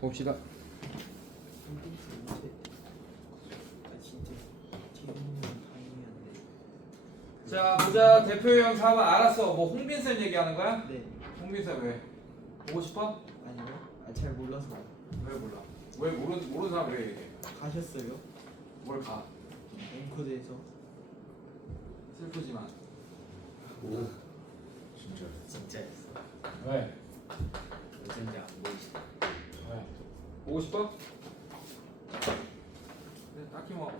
봅시다. 자 보자. 대표 유형 4번 알았어. 뭐 홍빈쌤 얘기하는 거야? 네. 홍빈쌤 왜? 보고 싶어? 아니요. 잘 몰라서. 왜 몰라? 왜 모르는 사람 왜 얘기해? 가셨어요? 뭘 가? 앵커드에서. 슬프지만 오 진짜였어. 왜? 어쩐지 안 보이시다. 왜? 보고 싶어? 네, 딱히 뭐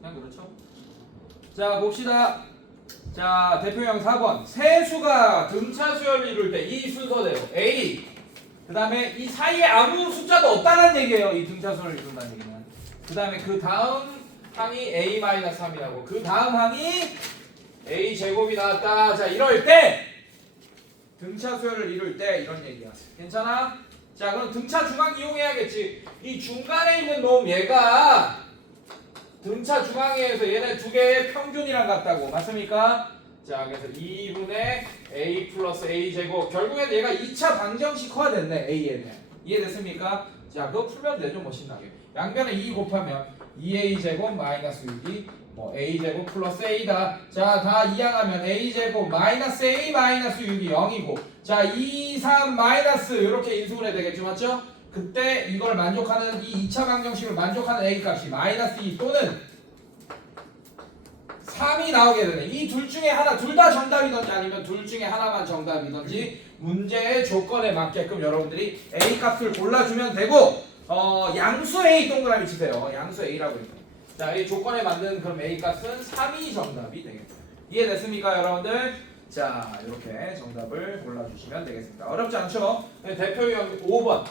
그냥 그렇죠. 자 봅시다. 자 대표형 4번 세수가 등차 수열을 이룰 때 이 순서대로 A 그 다음에 이 사이에 아무 숫자도 없다는 얘기예요. 이 등차 수열을 이룬다는 얘기는. 그 다음에 그 다음 항이 A-3이라고 그 다음 항이 A 제곱이 나왔다. 자 이럴 때 등차 수열을 이룰 때 이런 얘기야. 괜찮아? 자 그럼 등차 중앙 이용해야겠지. 이 중간에 있는 놈 얘가 등차 중앙에서 얘네 두 개의 평균이랑 같다고. 맞습니까? 자 그래서 2분의 A 플러스 A 제곱 결국엔 얘가 2차 방정식화 됐네. A에는 이해됐습니까? 자 그거 풀면 되죠. 뭐 신나게 양변에 2 곱하면 2A 제곱 마이너스 6이 뭐 A 제곱 플러스 A다. 자 다 이항하면 A 제곱 마이너스 A 마이너스 6이 0이고 자 2, 3 마이너스 이렇게 인수분해 되겠죠. 맞죠? 그때 이걸 만족하는 이 2차 방정식을 만족하는 A 값이 마이너스 2 또는 3이 나오게 되네. 이 둘 중에 하나 둘 다 정답이든지 아니면 둘 중에 하나만 정답이든지 문제의 조건에 맞게끔 여러분들이 A 값을 골라주면 되고 양수 A 동그라미 치세요. 양수 A라고 있네. 자, 이 조건에 맞는 그럼 A 값은 3이 정답이 되겠다. 이해됐습니까, 여러분들? 자, 이렇게 정답을 골라주시면 되겠습니다. 어렵지 않죠? 네, 대표 유형 5번.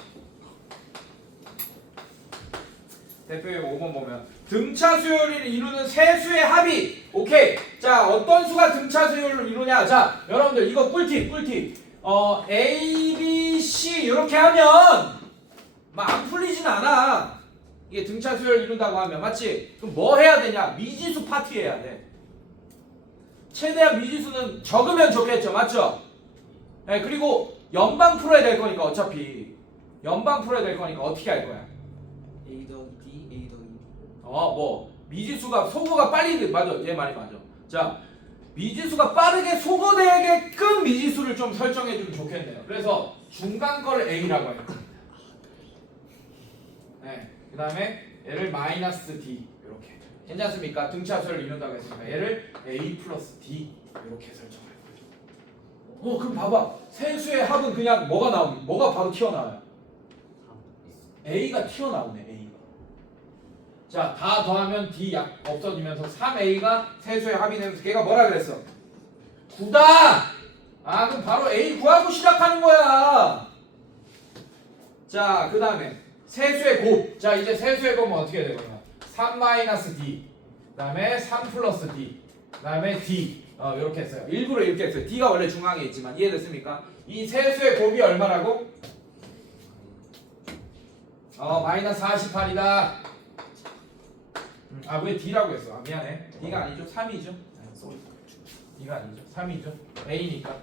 대표 유형 5번 보면 등차 수열을 이루는 세 수의 합이 오케이. 자, 어떤 수가 등차 수열을 이루냐? 자, 여러분들 이거 꿀팁. A, B, C 이렇게 하면 막 안 풀리진 않아. 이게 등차 수열을 이룬다고 하면 맞지? 그럼 뭐 해야 되냐? 미지수 파티해야 돼. 최대한 미지수는 적으면 좋겠죠, 맞죠? 네, 그리고 연방 풀어야 될 거니까 어차피 연방 풀어야 될 거니까 어떻게 할 거야? A 더하기 D, A 더하기 뭐 미지수가 소거가 빨리 맞아. 얘 말이 맞아. 자, 미지수가 빠르게 소거되게끔 미지수를 좀 설정해 주면 좋겠네요. 그래서 중간 거를 A라고 해요. 네. 그 다음에 얘를 마이너스 D 이렇게 괜찮습니까? 등차수를 이룬다고 했으니까 얘를 A 플러스 D 이렇게 설정할 거예요. 그럼 봐봐. 세수의 합은 그냥 뭐가 바로 튀어나와요? A가 튀어나오네. A가. 자, 다 더하면 D 약 없어지면서 3A가 세수의 합이 되면서 걔가 뭐라 그랬어? 9다! 그럼 바로 A 구하고 시작하는 거야. 자, 그 다음에 세수의 곱. 자, 이제 세수의 곱은 어떻게 되거든요? 3 마이너스 D. 그 다음에 3 플러스 D. 그 다음에 D. 이렇게 했어요. 일부러 이렇게 했어요. D가 원래 중앙에 있지만 이해됐습니까? 이 세수의 곱이 얼마라고? 마이너스 48이다. 왜 D라고 했어? 미안해. D가 아니죠. 3이죠. D가 아니죠. 3이죠. A니까.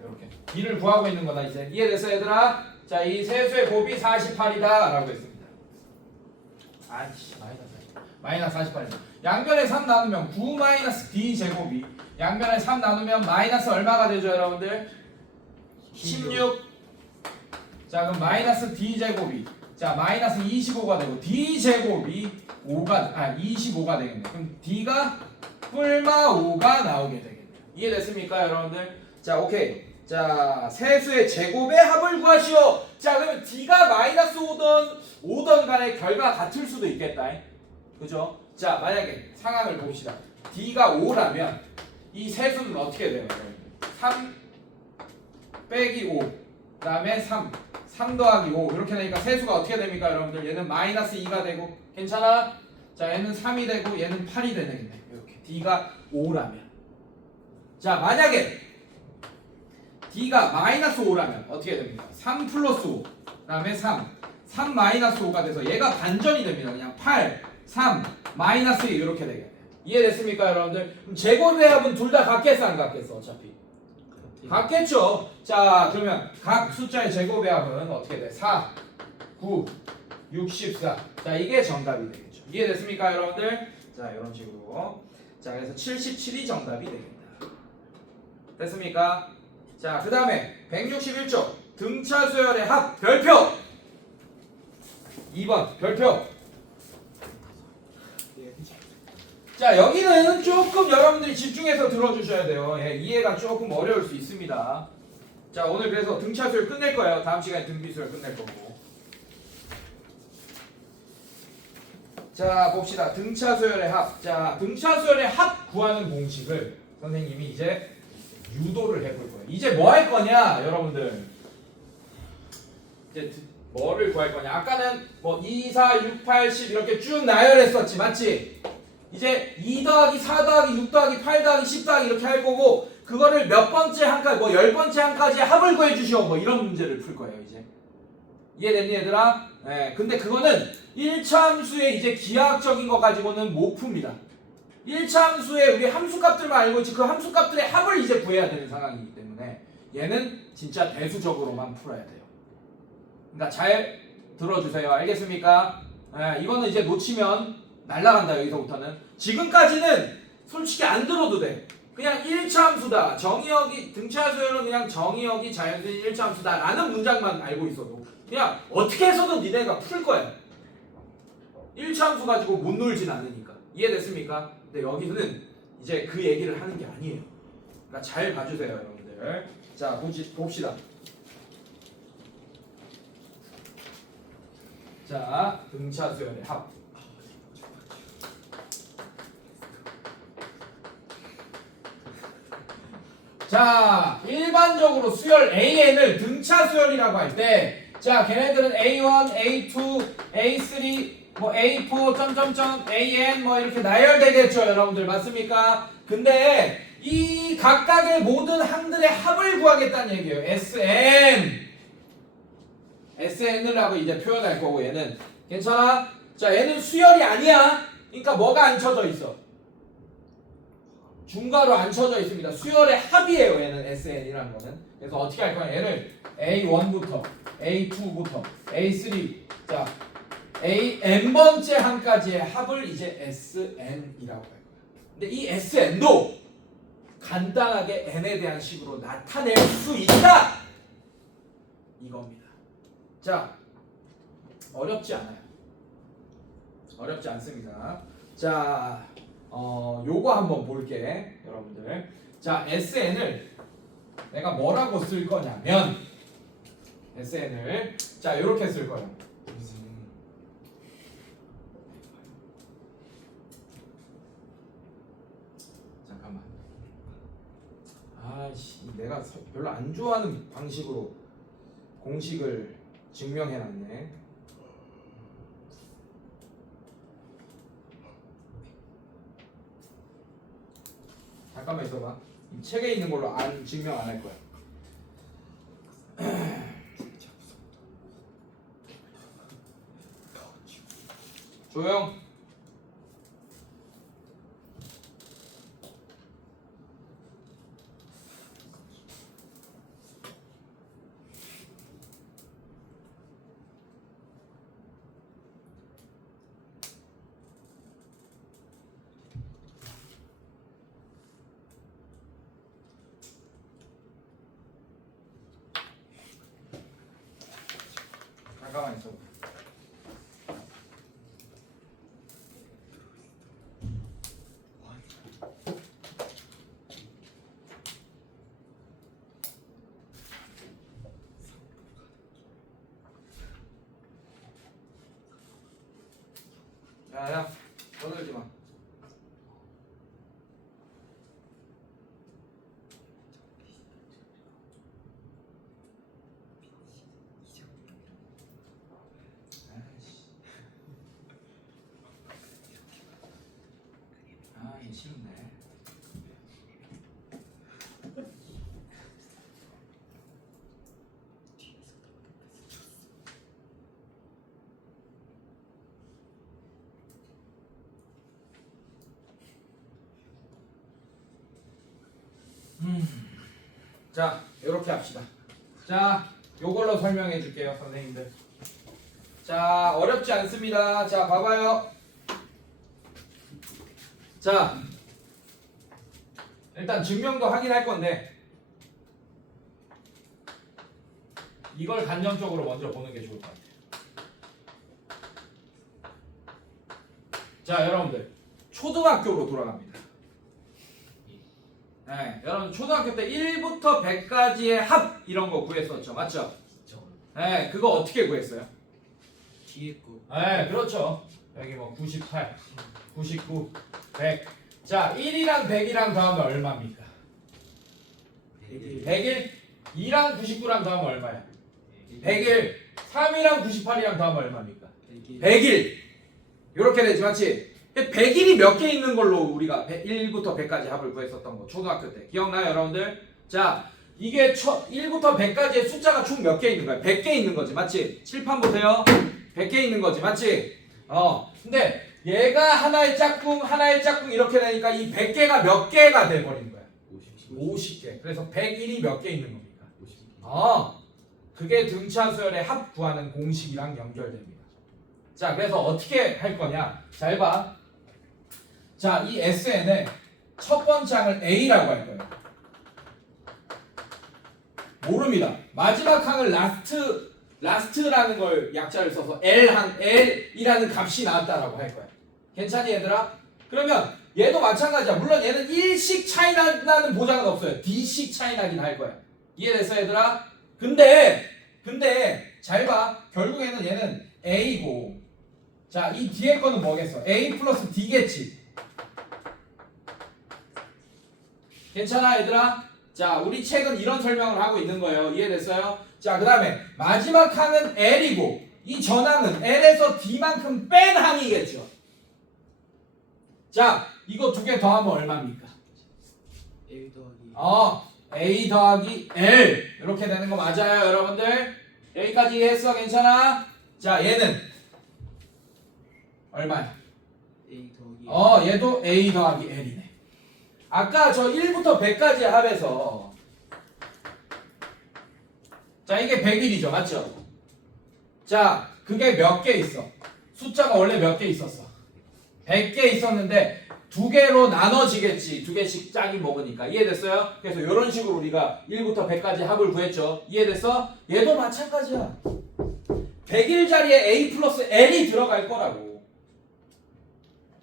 이렇게. D를 구하고 있는 거다 이제. 이해됐어 얘들아? 자, 이 세수의 곱이 48이다 라고 했습니다. 마이너스 48이다. 양변에 3 나누면 9 마이너스 D 제곱이 양변에 3 나누면 마이너스 얼마가 되죠 여러분들? 16. 자, 그럼 마이너스 D 제곱이 자 마이너스 25가 되고 D 제곱이 25가 되겠네. 그럼 D가 뿔마 5가 나오게 되겠네요. 이해됐습니까 여러분들? 자, 오케이. 자, 세수의 제곱의 합을 구하시오. 자, 그러면 D가 마이너스 5던 간에 결과가 같을 수도 있겠다. 그죠? 자, 만약에 상황을 봅시다. D가 5라면 이 세수는 어떻게 돼요? 3 빼기 5 그 다음에 3 더하기 5 이렇게 되니까 세수가 어떻게 됩니까 여러분들? 얘는 마이너스 2가 되고 괜찮아? 자, 얘는 3이 되고 얘는 8이 되겠네. 이렇게 D가 5라면 자, 만약에 D가 마이너스 5라면 어떻게 됩니까? 3 플러스 5 그 다음에 3 마이너스 5가 돼서 얘가 반전이 됩니다. 그냥 8 3 마이너스 2 이렇게 되겠네요. 이해됐습니까 여러분들? 그럼 제곱의 합은 둘 다 같겠어 안 같겠어? 어차피 같겠죠. 자, 그러면 각 숫자의 제곱의 합은 어떻게 돼? 4 9, 64. 자, 이게 정답이 되겠죠. 이해됐습니까, 여러분들? 자, 이런 식으로. 자, 그래서 77이 정답이 되겠다. 됐습니까? 자, 그 다음에 161쪽 등차 수열의 합 별표. 2번 별표. 예. 자, 여기는 조금 여러분들이 집중해서 들어주셔야 돼요. 예, 이해가 조금 어려울 수 있습니다. 자, 오늘 그래서 등차 수열 끝낼 거예요. 다음 시간에 등비 수열 끝낼 거고. 자, 봅시다. 등차 수열의 합. 자, 등차 수열의 합 구하는 공식을 선생님이 이제 유도를 해볼 거예요. 이제 뭐 할 거냐, 여러분들? 이제 뭐를 구할 거냐? 아까는 뭐 2, 4, 6, 8, 10 이렇게 쭉 나열했었지, 맞지? 이제 2 더하기 4 더하기 6 더하기 8 더하기 10 더하기 이렇게 할 거고, 그거를 몇 번째 한까지, 뭐 10번째 한까지 합을 구해주시오, 뭐 이런 문제를 풀 거예요, 이제. 이해됐니, 얘들아? 네, 근데 그거는 1차 함수의 이제 기하학적인 거 가지고는 못 풉니다. 1차 함수의 우리 함수값들만 알고 있지 그 함수값들의 합을 이제 구해야 되는 상황이기 때문에 얘는 진짜 대수적으로만 풀어야 돼요. 그러니까 잘 들어주세요. 알겠습니까? 네, 이거는 이제 놓치면 날라간다. 여기서부터는 지금까지는 솔직히 안 들어도 돼. 그냥 1차 함수다. 정의역이 등차 수열은 그냥 정의역이 자연수인 1차 함수다 라는 문장만 알고 있어도 그냥 어떻게 해서든 니네가 풀 거야. 1차 함수 가지고 못 놀진 않으니까. 이해됐습니까? 근데 여기는 이제 그 얘기를 하는 게 아니에요. 그러니까 잘 봐주세요, 여러분들. 자, 봅시다. 자, 등차 수열의 합. 자, 일반적으로 수열 AN을 등차 수열이라고 할 때, 자, 걔네들은 A1, A2, A3, 뭐 A4, 점점점, AN 뭐 이렇게 나열되겠죠, 여러분들 맞습니까? 근데 이 각각의 모든 항들의 합을 구하겠다는 얘기예요. SN을 하고 이제 표현할 거고 얘는 괜찮아? 자, 얘는 수열이 아니야. 그러니까 뭐가 안 쳐져 있어? 중괄호 안 쳐져 있습니다. 수열의 합이에요. 얘는 SN이라는 거는. 그래서 어떻게 할 거냐? 얘를 A1부터 A2부터 A3 자 n번째 항까지의 합을 이제 SN이라고 할 거야. 근데 이 SN도 간단하게 n에 대한 식으로 나타낼 수 있다. 이겁니다. 자, 어렵지 않아요. 어렵지 않습니다. 자, 요거 한번 볼게, 여러분들. 자, SN을 내가 뭐라고 쓸 거냐면 SN을 자, 이렇게 쓸 거예요. 잠깐만. 아이씨, 내가 별로 안 좋아하는 방식으로 공식을 증명해놨네. 잠깐만 있어봐. 이 책에 있는 걸로 안 증명 안 할 거야. 조용. 잠깐만 있어. 야야, 떠들지 마. 아, 이 쉽네. 자, 이렇게 합시다. 자, 요걸로 설명해 줄게요, 선생님들. 자, 어렵지 않습니다. 자, 봐봐요. 자, 일단 증명도 확인할 건데 이걸 간접적으로 먼저 보는 게 좋을 것 같아요. 자, 여러분들 초등학교로 돌아갑니다. 네, 여러분 초등학교 때 1부터 100까지의 합 이런 거 구했었죠, 맞죠? 그쵸. 네, 그거 어떻게 구했어요? 뒤에 거. 네, 그렇죠. 여기 뭐 98, 99, 100. 자, 1이랑 100이랑 더하면 얼마입니까? 100일. 100일. 2랑 99랑 더하면 얼마야? 100일. 3이랑 98이랑 더하면 얼마입니까? 100일. 100일. 이렇게 되지, 맞지? 100일이 몇 개 있는 걸로 우리가 1부터 100까지 합을 구했었던 거 초등학교 때 기억나요, 여러분들? 자, 이게 1부터 100까지의 숫자가 총 몇 개 있는 거야? 100개 있는 거지, 맞지? 칠판 보세요. 100개 있는 거지, 맞지? 근데 얘가 하나의 짝꿍 이렇게 되니까 이 100개가 몇 개가 돼버린 거야? 50개. 그래서 101이 몇 개 있는 겁니까? 50. 그게 등차수열의 합 구하는 공식이랑 연결됩니다. 자, 그래서 어떻게 할 거냐? 잘 봐. 자, 이 SN의 첫 번째 항을 A라고 할 거예요. 모릅니다. 마지막 항을 라스트라는 걸 약자를 써서 L이라는 값이 나왔다라고 할 거야. 괜찮니, 얘들아? 그러면 얘도 마찬가지야. 물론 얘는 1씩 차이 나는 보장은 없어요. D씩 차이 나긴 할 거야. 이해됐어, 얘들아? 근데 잘 봐. 결국에는 얘는 A고, 자, 이 뒤에 거는 뭐겠어? A 플러스 D겠지. 괜찮아, 얘들아? 자, 우리 책은 이런 설명을 하고 있는 거예요. 이해됐어요? 자, 그 다음에 마지막 항은 L이고 이 전항은 L에서 D만큼 뺀 항이겠죠. 자, 이거 두 개 더하면 얼마입니까? A 더하기. A 더하기 L 이렇게 되는 거 맞아요, 여러분들? 여기까지 이해했어? 괜찮아? 자, 얘는 얼마야? A 더하기. 얘도 A 더하기 L이네. 아까 저 1부터 100까지 합에서 자, 이게 100일이죠, 맞죠? 자, 그게 몇 개 있어? 숫자가 원래 몇 개 있었어? 100개 있었는데 두 개로 나눠지겠지. 두 개씩 짝이 먹으니까. 이해됐어요? 그래서 이런 식으로 우리가 1부터 100까지 합을 구했죠. 이해됐어? 얘도 마찬가지야. 100일 자리에 A 플러스 L이 들어갈 거라고.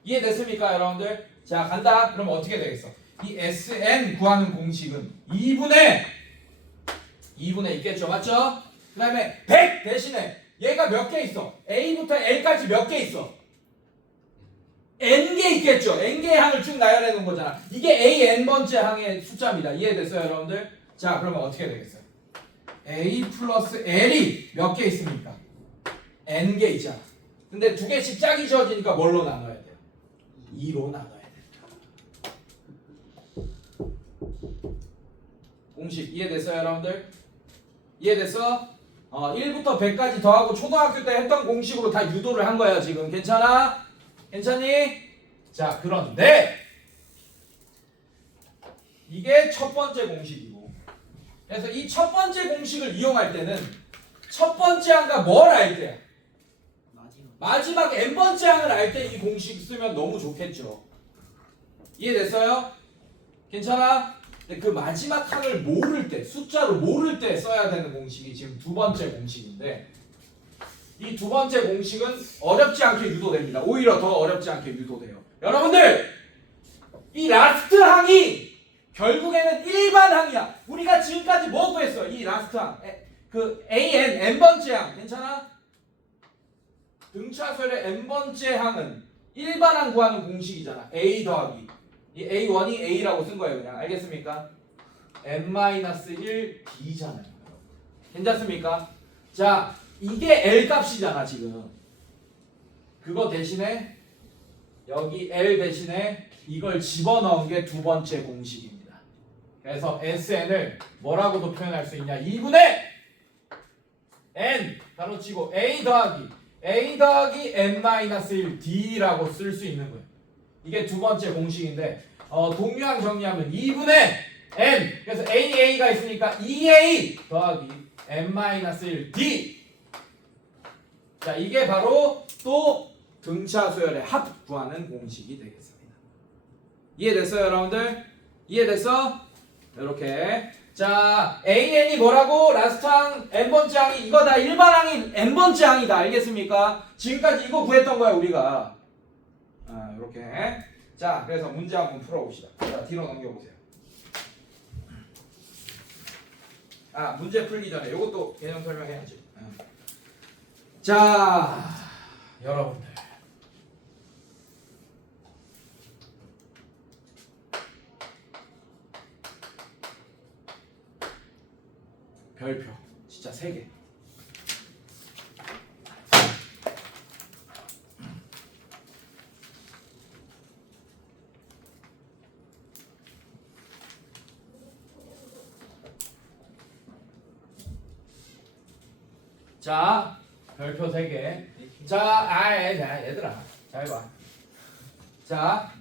이해됐습니까, 여러분들? 자, 간다. 그럼 어떻게 되겠어? 이 SN 구하는 공식은 2분의 있겠죠, 맞죠? 그 다음에 100 대신에 얘가 몇 개 있어? A부터 L까지 몇 개 있어? N개 있겠죠? N개의 항을 쭉 나열해 놓은 거잖아. 이게 AN번째 항의 숫자입니다. 이해됐어요, 여러분들? 자, 그러면 어떻게 되겠어요? A 플러스 L이 몇 개 있습니까? N개 있잖아. 근데 두 개씩 짝이 지어지니까 뭘로 나눠야 돼요? 2로 나눠야 된다. 공식 이해됐어요, 여러분들? 이해됐어? 1부터 100까지 더하고 초등학교 때 했던 공식으로 다 유도를 한 거야, 지금. 괜찮아? 괜찮니? 자, 그런데 이게 첫 번째 공식이고, 그래서 이 첫 번째 공식을 이용할 때는 첫 번째 항과 뭘 알 때? 마지막 n번째 항을 알 때 이 공식 쓰면 너무 좋겠죠. 이해됐어요? 괜찮아? 근데 그 마지막 항을 모를 때, 숫자로 모를 때 써야 되는 공식이 지금 두 번째 공식인데, 이 두 번째 공식은 어렵지 않게 유도됩니다. 오히려 더 어렵지 않게 유도돼요. 여러분들, 이 라스트 항이 결국에는 일반 항이야. 우리가 지금까지 뭐 구했어? 이 라스트 항, 그 n번째 항, 괜찮아? 등차수열의 n번째 항은 일반 항 구하는 공식이잖아. A 더하기 이 A1이 A라고 쓴 거예요, 그냥. 알겠습니까? n-1 D잖아요. 괜찮습니까? 자, 이게 L 값이잖아, 지금. 그거 대신에 여기 L 대신에 이걸 집어넣은 게 두 번째 공식입니다. 그래서 SN을 뭐라고도 표현할 수 있냐? 2분의 N 가로치고 A 더하기 N-1 D라고 쓸 수 있는 거예요. 이게 두 번째 공식인데 동류항 정리하면 2분의 N, 그래서 A가 있으니까 2A 더하기 N-1 D. 자, 이게 바로 또 등차 수열의 합 구하는 공식이 되겠습니다. 이해됐어요, 여러분들? 이해됐어? 이렇게. 자, AN이 뭐라고? 라스트 항, n번째 항이 이거다. 일반 항이 n번째 항이다. 알겠습니까? 지금까지 이거 구했던 거야, 우리가. 아, 이렇게. 자, 그래서 문제 한번 풀어봅시다. 자, 뒤로 넘겨보세요. 아, 문제 풀기 전에 이것도 개념 설명해야지. 자, 여러분들. 별표 진짜 3개. 자, 별표 3개. 자, 얘들아, 잘 봐. 자,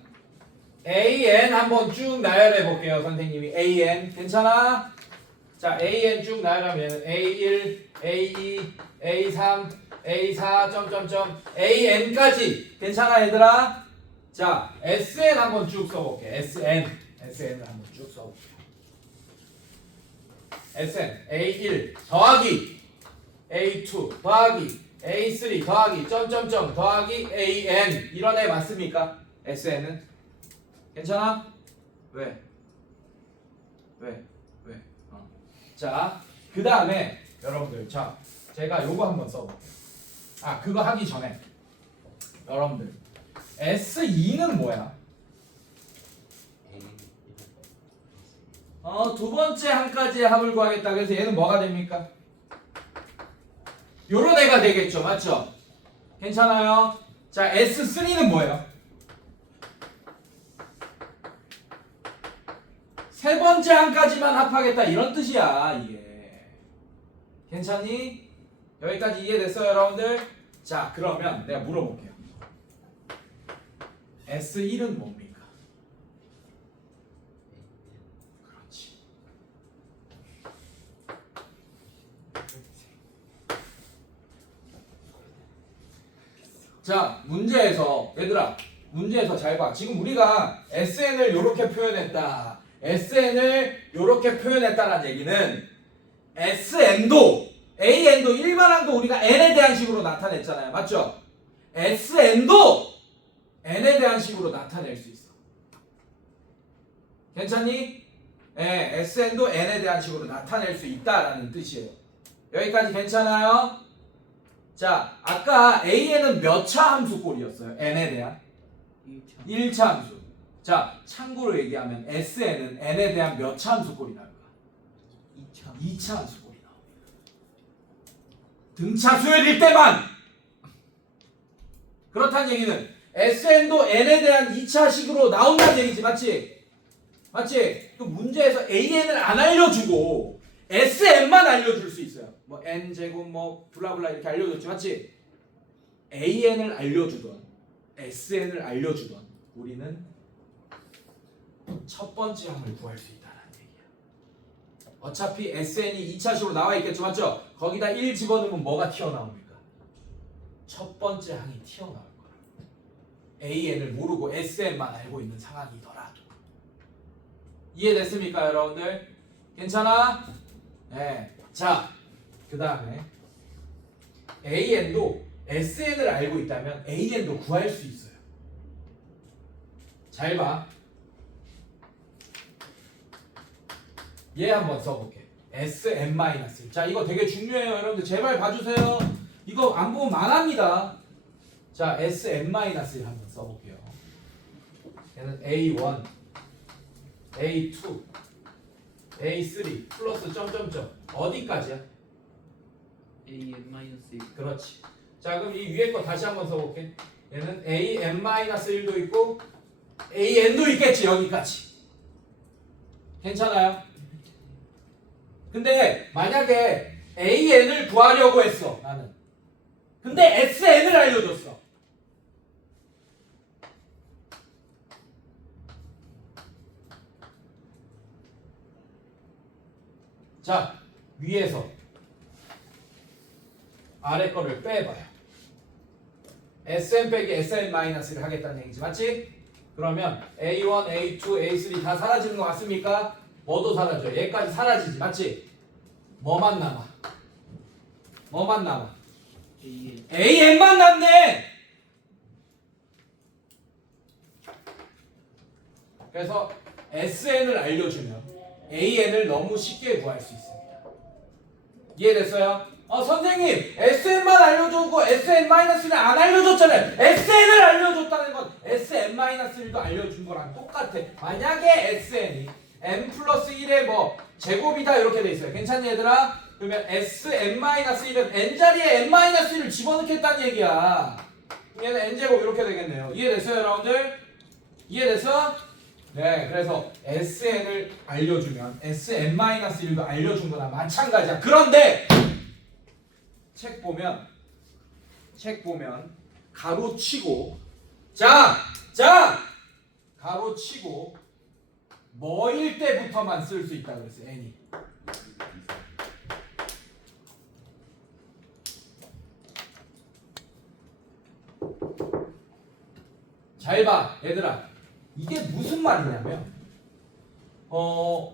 AN 한번 쭉 나열해 볼게요, 선생님이. AN 괜찮아? 자, AN 쭉 나열하면 A1, A2, A3, A4, 점점점, AN까지. 괜찮아, 얘들아? 자, SN 한번 쭉 써볼게. SN을 한번 쭉 써볼게. SN, A1 더하기 A2 더하기 A3 더하기 점점점 더하기 AN 이런 애 맞습니까? SN은? 괜찮아? 왜? 자, 그 다음에 여러분들, 자, 제가 요거 한번 써볼게요. 아, 그거 하기 전에 여러분들, S2는 뭐야? 두 번째 항까지의 합을 구하겠다. 그래서 얘는 뭐가 됩니까? 요런 애가 되겠죠, 맞죠? 괜찮아요? 자, S3는 뭐예요? 세 번째 항까지만 합하겠다 이런 뜻이야, 이게. 괜찮니? 여기까지 이해됐어요, 여러분들? 자, 그러면 내가 물어볼게요. S1은 뭡니까? 그렇지. 자, 문제에서 얘들아, 문제에서 잘 봐. 지금 우리가 SN을 이렇게 표현했다. SN을 이렇게 표현했다는 얘기는 SN도 AN도 일반항도 우리가 N에 대한 식으로 나타냈잖아요. 맞죠? SN도 N에 대한 식으로 나타낼 수 있어. 괜찮니? 네, SN도 N에 대한 식으로 나타낼 수 있다라는 뜻이에요. 여기까지 괜찮아요? 자, 아까 AN은 몇 차 함수꼴이었어요? N에 대한? 1차 함수. 자, 참고로 얘기하면 SN은 N에 대한 몇 차 함수꼴이 나올까? 2차 함수꼴이 나옵니다. 등차 수열일 때만! 그렇다는 얘기는 SN도 N에 대한 2차식으로 나온다는 얘기지, 맞지? 맞지? 그 문제에서 AN을 안 알려주고 SN만 알려줄 수 있어요. 뭐 N제곱 뭐 블라블라 이렇게 알려줬지, 맞지? AN을 알려주던 SN을 알려주던 우리는 첫 번째 항을 구할 수 있다는 얘기야. 어차피 SN이 2차식으로 나와 있겠죠, 맞죠? 거기다 1 집어넣으면 뭐가 튀어나옵니까? 첫 번째 항이 튀어나올 거야. AN을 모르고 SN만 알고 있는 상황이더라도. 이해됐습니까, 여러분들? 괜찮아? 네. 자, 그 다음에 AN도 SN을 알고 있다면 AN도 구할 수 있어요. 잘 봐. 얘 한번 써볼게. SN-1. 자, 이거 되게 중요해요. 여러분들 제발 봐주세요. 이거 안 보면 망합니다. 자, SN-1 한번 써볼게요. 얘는 A1, A2, A3 플러스 점점점 어디까지야? AN-1 그렇지. 자, 그럼 이 위에 거 다시 한번 써볼게. 얘는 AN-1도 있고 AN도 있겠지, 여기까지. 괜찮아요? 근데 만약에 AN을 구하려고 했어, 나는. 근데 SN을 알려줬어. 자, 위에서 아래 거를 빼봐요. Sn 빼기 Sn-를 하겠다는 얘기지, 맞지? 그러면 A1, A2, A3 다 사라지는 거 맞습니까? 뭐도 사라져요. 얘까지 사라지지, 맞지? 뭐만 남아? 뭐만 남아? AN AN만 남네! 그래서 SN을 알려주면 AN을 너무 쉽게 구할 수 있습니다. 이해됐어요? 선생님, SN만 알려주고 SN-를 안 알려줬잖아요. SN을 알려줬다는 건 SN-1도 알려준 거랑 똑같아. 만약에 SN이 n 플러스 1의 뭐 제곱이다 이렇게 돼 있어요. 괜찮니 얘들아? 그러면 Sn-1은 n자리에 n-1을 집어넣겠다는 얘기야. 얘는 n제곱 이렇게 되겠네요. 이해됐어요 여러분들? 이해됐어? 네, 그래서 SN을 알려주면 Sn-1도 알려준 거나 마찬가지야. 그런데 책 보면 가로치고 자 가로치고 뭐일 때부터만 쓸 수 있다 그랬어요. n이. 잘 봐, 얘들아. 이게 무슨 말이냐면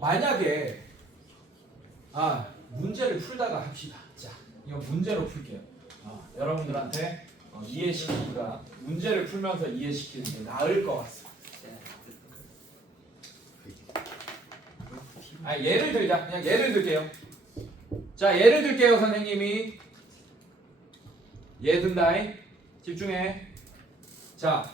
만약에 문제를 풀다가 합시다. 자, 이거 문제로 풀게요. 여러분들한테 이해시키기가 문제를 풀면서 이해시키는 게 나을 것 같습니다. 예를 들자. 그냥 예를 들게요. 자, 예를 들게요, 선생님이. 예 든다잉. 집중해. 자,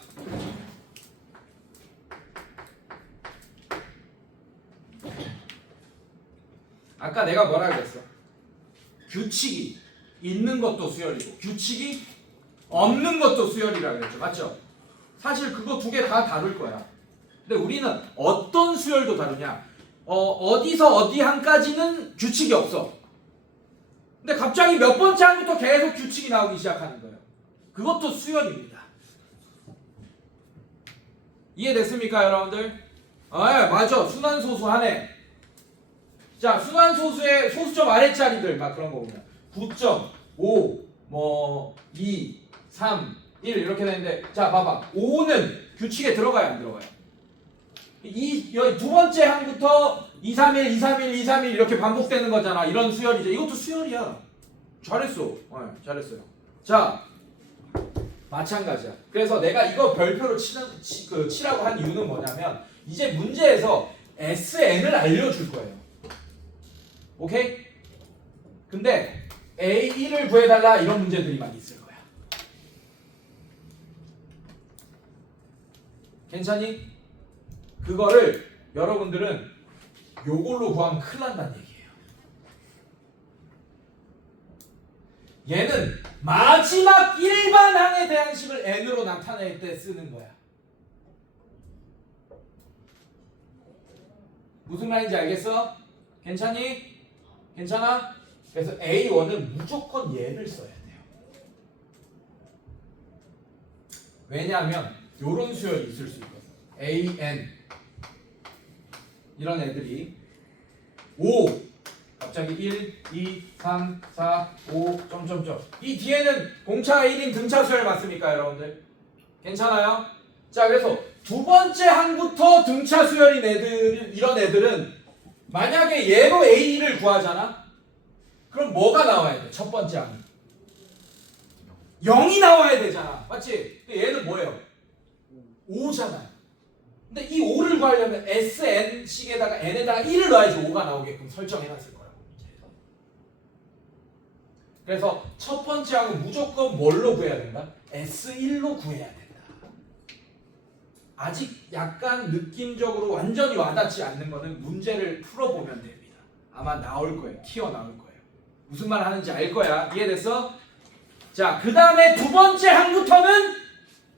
아까 내가 뭐라 그랬어? 규칙이 있는 것도 수열이고 규칙이 없는 것도 수열이라 그랬죠. 맞죠? 사실 그거 두 개 다 다룰 거야. 근데 우리는 어떤 수열도 다루냐? 어디서 어디 한까지는 규칙이 없어. 근데 갑자기 몇 번째 한부터 계속 규칙이 나오기 시작하는 거예요. 그것도 수열입니다. 이해됐습니까, 여러분들? 맞아. 순환소수하네. 자, 순환소수의 소수점 아래자리들 막 그런 거 보면 9.5, 2, 3, 1 이렇게 되는데 자, 봐봐. 5는 규칙에 들어가요, 안 들어가요? 여기 두 번째 항부터 2, 3, 1, 2, 3, 1, 2, 3, 1 이렇게 반복되는 거잖아. 이런 수열이죠. 이것도 수열이야. 잘했어. 잘했어요. 자, 마찬가지야. 그래서 내가 이거 별표로 치라고 한 이유는 뭐냐면 이제 문제에서 SN을 알려줄 거예요. 오케이? 근데 A1을 구해달라 이런 문제들이 많이 있을 거야. 괜찮니? 그거를 여러분들은 요걸로 구하면 큰일 난다는 얘기예요. 얘는 마지막 일반항에 대한 식을 n으로 나타낼 때 쓰는 거야. 무슨 말인지 알겠어? 괜찮니? 괜찮아? 그래서 A1은 무조건 얘를 써야 돼요. 왜냐하면 요런 수열이 있을 수 있거든. AN 이런 애들이 5 갑자기 1, 2, 3, 4, 5 점점점 이 뒤에는 공차 1인 등차 수열 맞습니까 여러분들? 괜찮아요? 자, 그래서 두 번째 항부터 등차 수열인 애들 이런 애들은 만약에 얘로 A를 구하잖아? 그럼 뭐가 나와야 돼? 첫 번째 항이 0이 나와야 되잖아. 맞지? 근데 얘는 뭐예요? 5잖아요. 근데 이 5를 구하려면 SN식에다가 N에다가 1을 넣어야지 5가 나오게끔 설정해놨을 거라고. 그래서 첫 번째 항은 무조건 뭘로 구해야 된다? S1로 구해야 된다. 아직 약간 느낌적으로 완전히 와닿지 않는 거는 문제를 풀어보면 됩니다. 아마 나올 거예요. 튀어나올 거예요. 무슨 말 하는지 알 거야. 이해됐어? 자, 그 다음에 두 번째 항부터는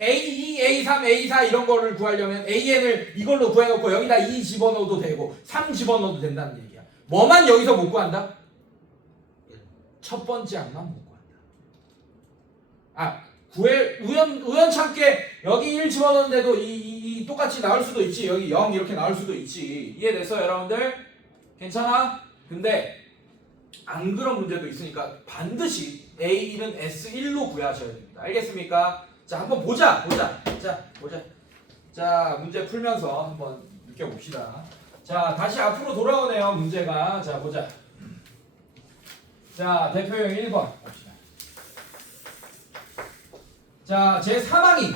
A2, A3, A4 이런 거를 구하려면 AN을 이걸로 구해놓고 여기다 2 집어넣어도 되고 3 집어넣어도 된다는 얘기야. 뭐만 여기서 못 구한다? 첫 번째 항만 못 구한다. 우연찮게 여기 1 집어넣는데도 이 똑같이 나올 수도 있지. 여기 0 이렇게 나올 수도 있지. 이해됐어요 여러분들? 괜찮아? 근데 안 그런 문제도 있으니까 반드시 A1은 S1로 구하셔야 됩니다. 알겠습니까? 자, 한번 보자. 자, 보자. 자, 문제 풀면서 한번 느껴봅시다. 자, 다시 앞으로 돌아오네요, 문제가. 자, 보자. 자, 대표형 1번 봅시다. 자, 제 사방이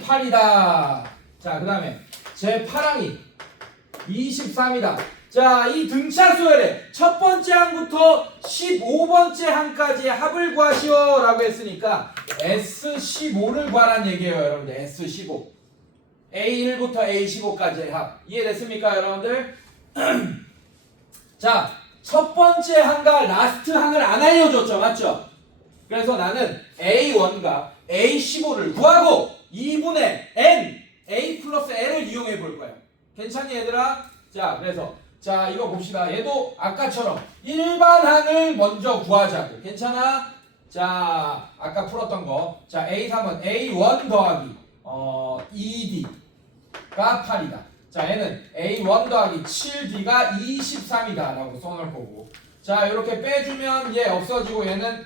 8이다. 자, 그 다음에 제 파랑이 23이다. 자, 이 등차 수열의 첫 번째 항부터 15번째 항까지의 합을 구하시오 라고 했으니까 S15를 구하란 얘기예요, 여러분들. S15 A1부터 A15까지의 합 이해됐습니까, 여러분들? 자, 첫 번째 항과 라스트 항을 안 알려줬죠, 맞죠? 그래서 나는 A1과 A15를 구하고 2분의 N A 플러스 L을 이용해 볼 거예요. 괜찮니, 얘들아? 자, 그래서 자, 이거 봅시다. 얘도 아까처럼 일반 항을 먼저 구하자고. 괜찮아? 자, 아까 풀었던 거. 자, A3은 A1 더하기 2D가 8이다. 자, 얘는 A1 더하기 7D가 23이다 라고 써놓을 거고. 자, 이렇게 빼주면 얘 없어지고 얘는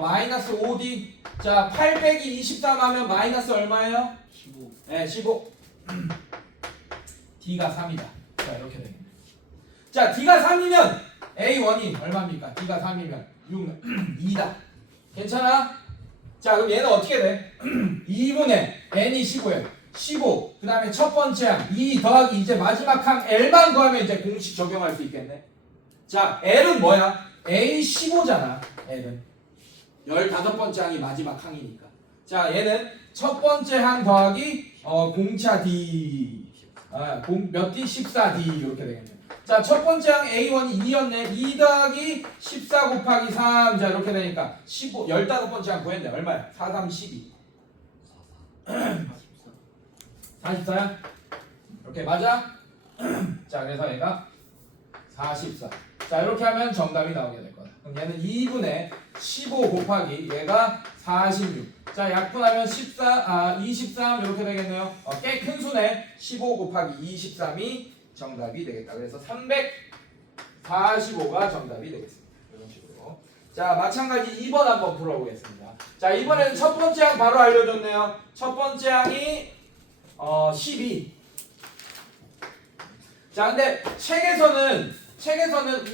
마이너스 5D. 자, 8 빼기 23 하면 마이너스 얼마예요? 15. 네, 15. D가 3이다. 자, 이렇게 되겠네. 자, D가 3이면 A1이 얼마입니까? D가 3이면 6, 2다. 괜찮아? 자, 그럼 얘는 어떻게 돼? 2분의 N이 15예요. 15. 그 다음에 첫 번째 항 2 더하기 이제 마지막 항 L만 구하면 이제 공식 적용할 수 있겠네. 자, L은 뭐야? A15잖아. L은 15번째 항이 마지막 항이니까. 자, 얘는 첫 번째 항 더하기 공차 D. 몇 D? 14D 이렇게 되겠네요. 자, 첫 번째 항 A1이 2였네. 2 더하기 14 곱하기 3. 자, 이렇게 되니까 15, 15번째 항 구했네. 얼마야? 4, 3, 12. 44야? 이렇게 맞아? 자, 그래서 얘가 44. 자, 이렇게 하면 정답이 나오게 될 거다. 그럼 얘는 2분의 15 곱하기 얘가 46. 자, 약분하면 23 이렇게 되겠네요. 꽤 큰 수네. 15 곱하기 23이 정답이 되겠다. 그래서 345가 정답이 되겠습니다. 이런 식으로. 자, 마찬가지 2번 한번 풀어보겠습니다. 자, 이번에는 첫 번째 항 바로 알려줬네요. 첫 번째 항이 12. 자, 근데 책에서는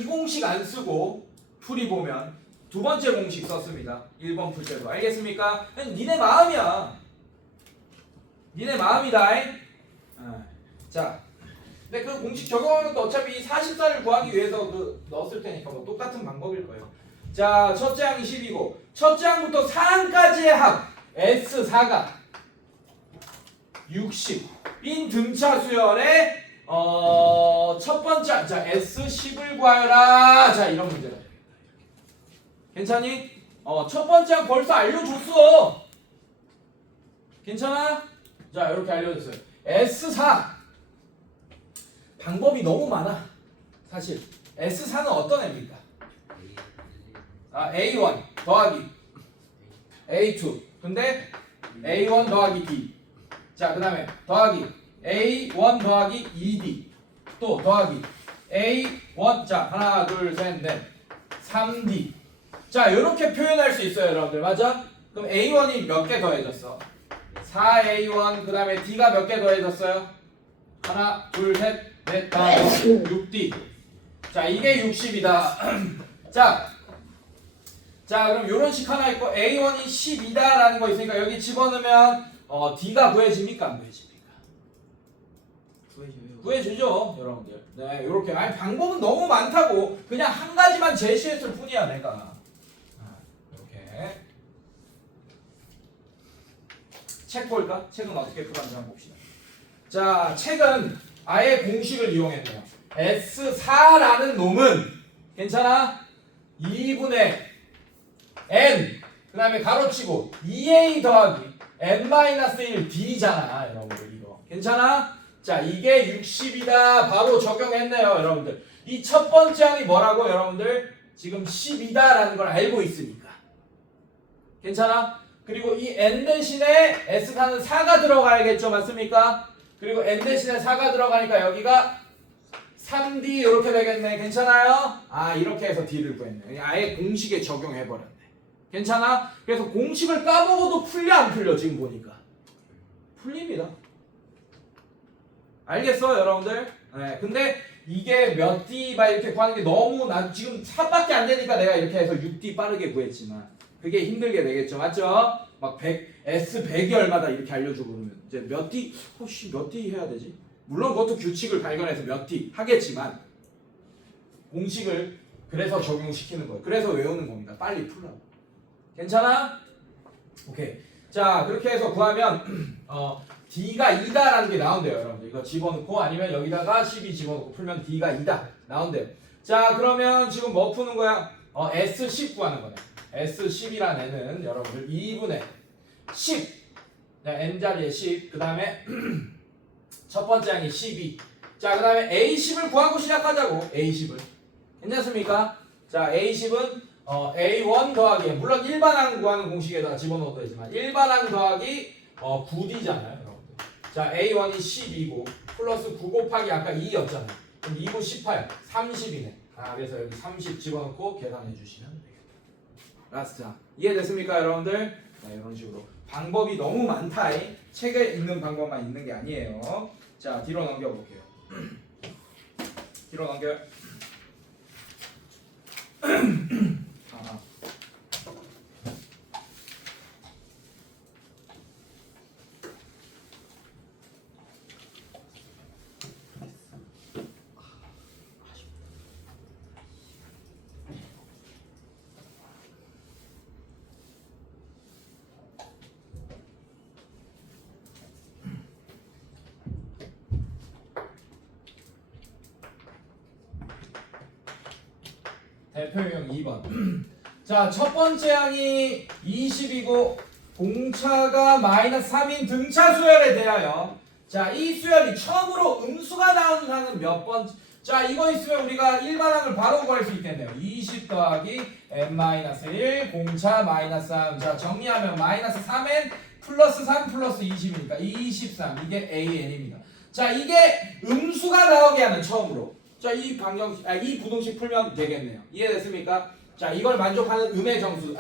이 공식 안 쓰고 풀이 보면 두 번째 공식 썼습니다. 1번 풀 때도. 알겠습니까? 니네 마음이야. 니네 마음이다. 자, 근데 그 공식 적용하는 것도 어차피 44를 구하기 위해서 넣었을 테니까 뭐 똑같은 방법일 거예요. 자, 첫째 항이 10이고 첫째 항부터 4항까지의 합 S4가 60인 등차 수열의 첫 번째 자 S10을 구하여라. 자, 이런 문제가 되겠다. 괜찮니? 첫 번째 항 벌써 알려줬어. 괜찮아? 자, 이렇게 알려줬어요. S4 방법이 너무 많아. 사실 S4는 어떤 애입니까? A1 더하기 A2 근데 A1 더하기 D. 자, 그 다음에 더하기 A1 더하기 2D 또 더하기 A1 자 하나 둘 셋 넷 3D. 자, 이렇게 표현할 수 있어요, 여러분들. 맞아? 그럼 A1이 몇 개 더해졌어? 4A1 그 다음에 D가 몇 개 더해졌어요? 하나 둘 셋 넷 다섯 6D. 자, 이게 60이다. 자, 그럼 요런 식 하나 있고 A1이 12다라는 거 있으니까 여기 집어넣으면 D가 구해집니까? 안 구해집니까? 구해줘요. 구해주죠, 여러분들. 네, 요렇게. 아니, 방법은 너무 많다고. 그냥 한 가지만 제시했을 뿐이야, 내가. 이렇게. 책 볼까? 책은 어떻게 풀었는지 한번 봅시다. 자, 책은 아예 공식을 이용했네요. S4라는 놈은 괜찮아? 2분의 N 그 다음에 가로치고 2A 더하기 N-1D잖아, 여러분들. 이거 괜찮아? 자, 이게 60이다. 바로 적용했네요, 여러분들. 이 첫 번째 항이 뭐라고, 여러분들? 지금 10이다라는 걸 알고 있으니까. 괜찮아? 그리고 이 N 대신에 S사는 4가 들어가야겠죠, 맞습니까? 그리고 N 대신에 4가 들어가니까 여기가 3D 이렇게 되겠네. 괜찮아요? 이렇게 해서 D를 구했네. 아예 공식에 적용해버렸네. 괜찮아? 그래서 공식을 까먹어도 풀려 안 풀려 지금 보니까 풀립니다. 알겠어 여러분들? 네, 근데 이게 몇 D 막 이렇게 구하는 게 너무 난 지금 3밖에 안 되니까 내가 이렇게 해서 6D 빠르게 구했지만 그게 힘들게 되겠죠, 맞죠? 막 100, S100이 얼마다 이렇게 알려주고 그러면 이제 몇 D, 몇 D 해야 되지? 물론 그것도 규칙을 발견해서 몇 D 하겠지만 공식을 그래서 적용시키는 거예요. 그래서 외우는 겁니다. 빨리 풀라고. 괜찮아? 오케이. 자 그렇게 해서 구하면 D가 2다라는 게 나온대요 여러분들. 이거 집어넣고 아니면 여기다가 12 집어넣고 풀면 D가 2다 나온대요. 자 그러면 지금 뭐 푸는 거야? S10 구하는 거네. S10이라는 애는 여러분들 2분의 10 N자리에 10 그 다음에 첫 번째 항이 12. 자 그 다음에 A10을 구하고 시작하자고. A10을 괜찮습니까? 자 A10은 A1 더하기 물론 일반항 구하는 공식에다가 집어넣어도 되지만 일반항 더하기 9D잖아요 여러분들. 자 A1이 12고 플러스 9 곱하기 아까 2였잖아요. 그럼 2고 18 30이네. 그래서 여기 30 집어넣고 계산해 주시면 되겠다. 라스트 항 이해됐습니까 여러분들? 네, 이런 식으로 방법이 너무 많다. 책에 있는 방법만 있는 게 아니에요. 자 뒤로 넘겨볼게요. 뒤로 넘겨요. 대표유형 2번. 자, 첫 번째 항이 20이고 공차가 마이너스 3인 등차 수열에 대하여 자, 이 수열이 처음으로 음수가 나오는 항은 몇 번? 자, 이거 있으면 우리가 일반항을 바로 구할 수 있겠네요. 20 더하기 n-1 공차 마이너스 3. 자, 정리하면 마이너스 3n 플러스 3 플러스 20이니까 23. 이게 an입니다. 자, 이게 음수가 나오게 하는 처음으로. 자, 이 부등식 풀면 되겠네요. 이해됐습니까? 자, 이걸 만족하는 음의 정수,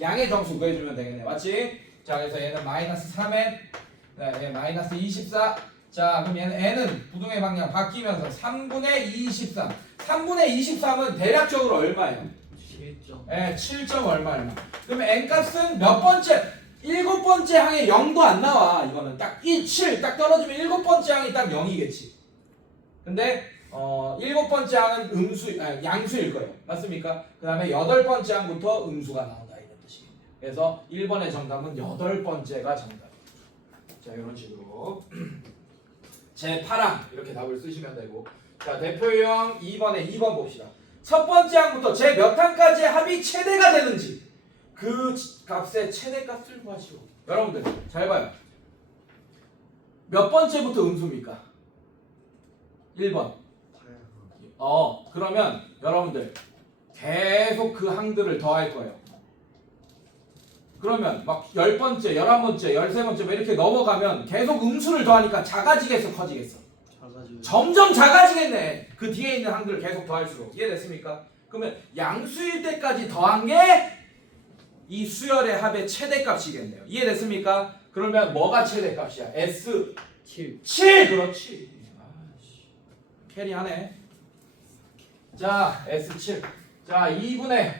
양의 정수 구해주면 되겠네요. 맞지? 자, 그래서 얘는 마이너스 3n, 얘 마이너스 24. 자, 그럼 얘는 n은 부등의 방향 바뀌면서 3분의 23. 3분의 23은 대략적으로 얼마예요? 7점. 7점 얼마. 그러면 n 값은 몇 번째? 7번째 항에 0도 안 나와. 이거는 딱 7 딱 떨어지면 7번째 항이 딱 0이겠지. 근데 7번째 항은 양수일 거예요. 맞습니까? 그 다음에 8번째 항부터 음수가 나온다 이런 뜻이겠네요. 그래서 1번의 정답은 8번째가 정답입니다. 자, 이런 식으로 제 8항 이렇게 답을 쓰시면 되고, 자, 대표유형 2번에 2번 봅시다. 첫 번째 항부터 제 몇 항까지의 합이 최대가 되는지 그 값의 최대값을 구하시오. 여러분들 잘 봐요. 몇 번째부터 음수입니까? 1번. 그러면 여러분들 계속 그 항들을 더할 거예요. 그러면 막 10번째, 11번째, 13번째 이렇게 넘어가면 계속 음수를 더하니까 작아지겠어, 커지겠어? 작아지고. 점점 작아지겠네. 그 뒤에 있는 항들을 계속 더할수록. 이해됐습니까? 그러면 양수일 때까지 더한 게 이 수열의 합의 최대값이겠네요. 이해됐습니까? 그러면 뭐가 최대값이야? S 7. 그렇지. 캐리하네. 자, S7. 자, 2분의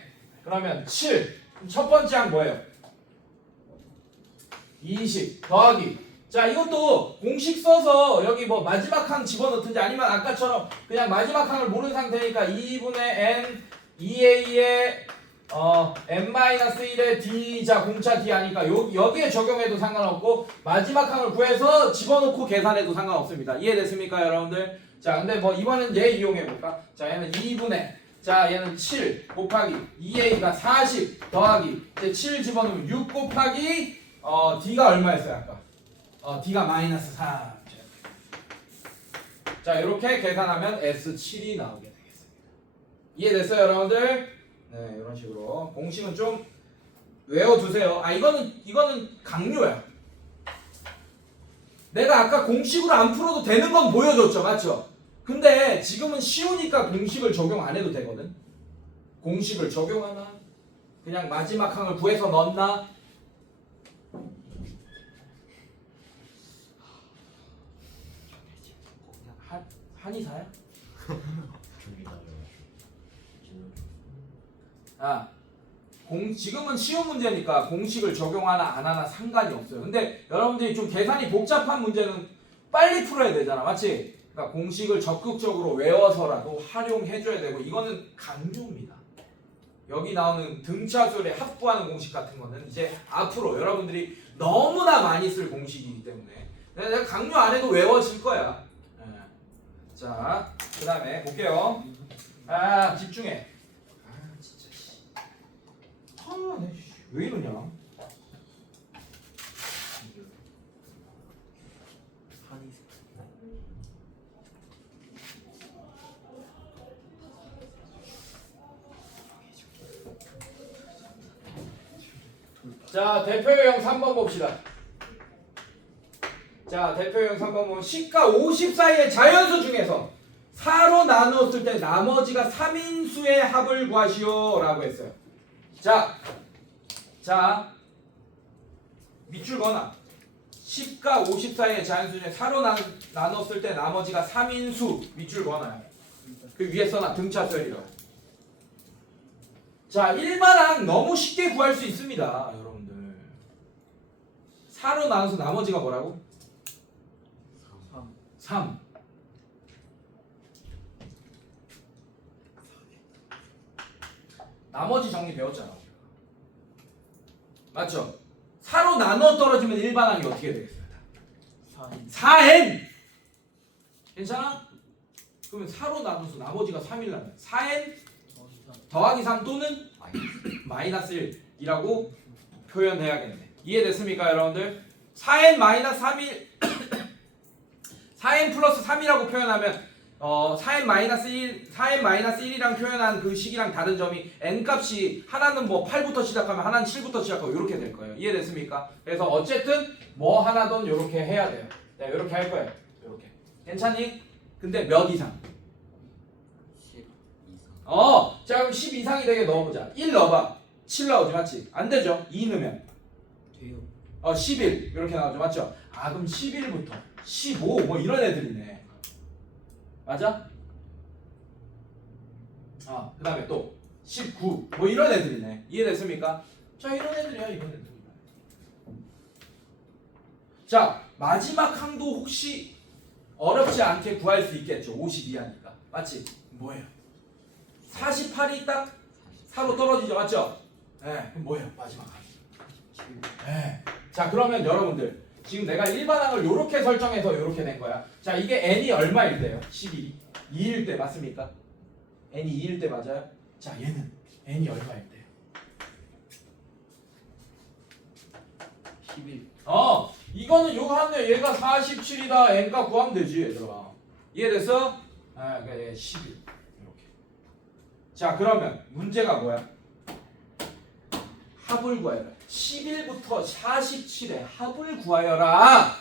그러면 7. 첫 번째 항 뭐예요? 20 더하기. 자, 이것도 공식 써서 여기 뭐 마지막 항 집어넣든지 아니면 아까처럼 그냥 마지막 항을 모르는 상태니까 2분의 n 2a의 n-1의 d. 자, 공차 d 하니까 여기에 적용해도 상관없고 마지막 항을 구해서 집어넣고 계산해도 상관없습니다. 이해됐습니까, 여러분들? 자, 근데 뭐 이번엔 얘 이용해볼까? 자, 얘는 2분의, 자, 얘는 7 곱하기 2a가 40 더하기 이제 7 집어넣으면 6 곱하기 d가 얼마였어요 아까? d가 마이너스 3. 자, 이렇게 계산하면 S7이 나오게 되겠습니다. 이해됐어요, 여러분들? 네, 이런 식으로 공식은 좀 외워두세요. 이거는 강요야. 내가 아까 공식으로 안 풀어도 되는 건 보여줬죠, 맞죠? 근데 지금은 쉬우니까 공식을 적용 안 해도 되거든. 공식을 적용하나 그냥 마지막 항을 구해서 넣었나? 한의사야? 아, 지금은 쉬운 문제니까 공식을 적용하나 안 하나 상관이 없어요. 근데 여러분들이 좀 계산이 복잡한 문제는 빨리 풀어야 되잖아, 맞지? 그러니까 공식을 적극적으로 외워서라도 활용해줘야 되고 이거는 강조입니다. 여기 나오는 등차수열에 합부하는 공식 같은 거는 이제 앞으로 여러분들이 너무나 많이 쓸 공식이기 때문에 내가 강조 안 해도 외워질 거야. 자, 그 다음에 볼게요. 아, 집중해. 아, 진짜. 아, 왜 이러냐? 한의사. 자, 대표형 3번 봅시다. 자, 대표형 3번 보면 10과 50 사이의 자연수 중에서 4로 나누었을 때 나머지가 3인수의 합을 구하시오 라고 했어요. 자 밑줄 거나 10과 50 사이의 자연수 중에 4로 나눴을 때 나머지가 3인수 밑줄 거나요. 그 위에 써놔 등차수열이라고. 자, 일반항 너무 쉽게 구할 수 있습니다 여러분들. 4로 나눠서 나머지가 뭐라고? 3. 나머지 정리 배웠잖아. 맞죠? 4로 나눠 떨어지면 일반항이 어떻게 되겠습니까? 4n. 괜찮아? 그러면 4로 나눠서 나머지가 3이라면 4n 더하기 3 또는 마이너스 1이라고 표현해야겠네. 이해됐습니까 여러분들? 4n 마이너스 3이 4n 플러스 3이라고 표현하면 4n 마이너스 1이랑 표현한 그 식이랑 다른 점이 n 값이 하나는 뭐 8부터 시작하면 하나는 7부터 시작하고 이렇게 될 거예요. 이해됐습니까? 그래서 어쨌든 뭐 하나든 이렇게 해야 돼요. 네, 이렇게 할 거예요. 이렇게. 괜찮니? 근데 몇 이상? 10 이상. 자 그럼 10 이상이 되게 넣어보자. 1 넣어봐. 7 나오지 맞지? 안 되죠? 2 넣으면 돼요. 11 이렇게 나오죠 맞죠? 아 그럼 11부터 15 뭐 이런 애들이네. 맞아? 그 다음에 또 19 뭐 이런 애들이네. 이해됐습니까? 자 이런 애들이야 이런 애들. 자 마지막 항도 혹시 어렵지 않게 구할 수 있겠죠. 50 이하니까 맞지? 뭐예요? 48이 딱 4로 떨어지죠 맞죠? 네 그럼 뭐예요 마지막 항? 네. 자 그러면 여러분들 지금 내가 일반항을 이렇게 설정해서 이렇게 낸 거야. 자 이게 n이 얼마일 때요? 12 2일 때 맞습니까? n이 2일 때 맞아요? 자 얘는 n이 얼마일 때요? 11. 이거는 요거 하면 얘가 47이다 n가 구하면 되지 얘들아. 이해됐어? 그러니까 얘 11 이렇게. 자 그러면 문제가 뭐야? 합을 구하여라. 11부터 47의 합을 구하여라.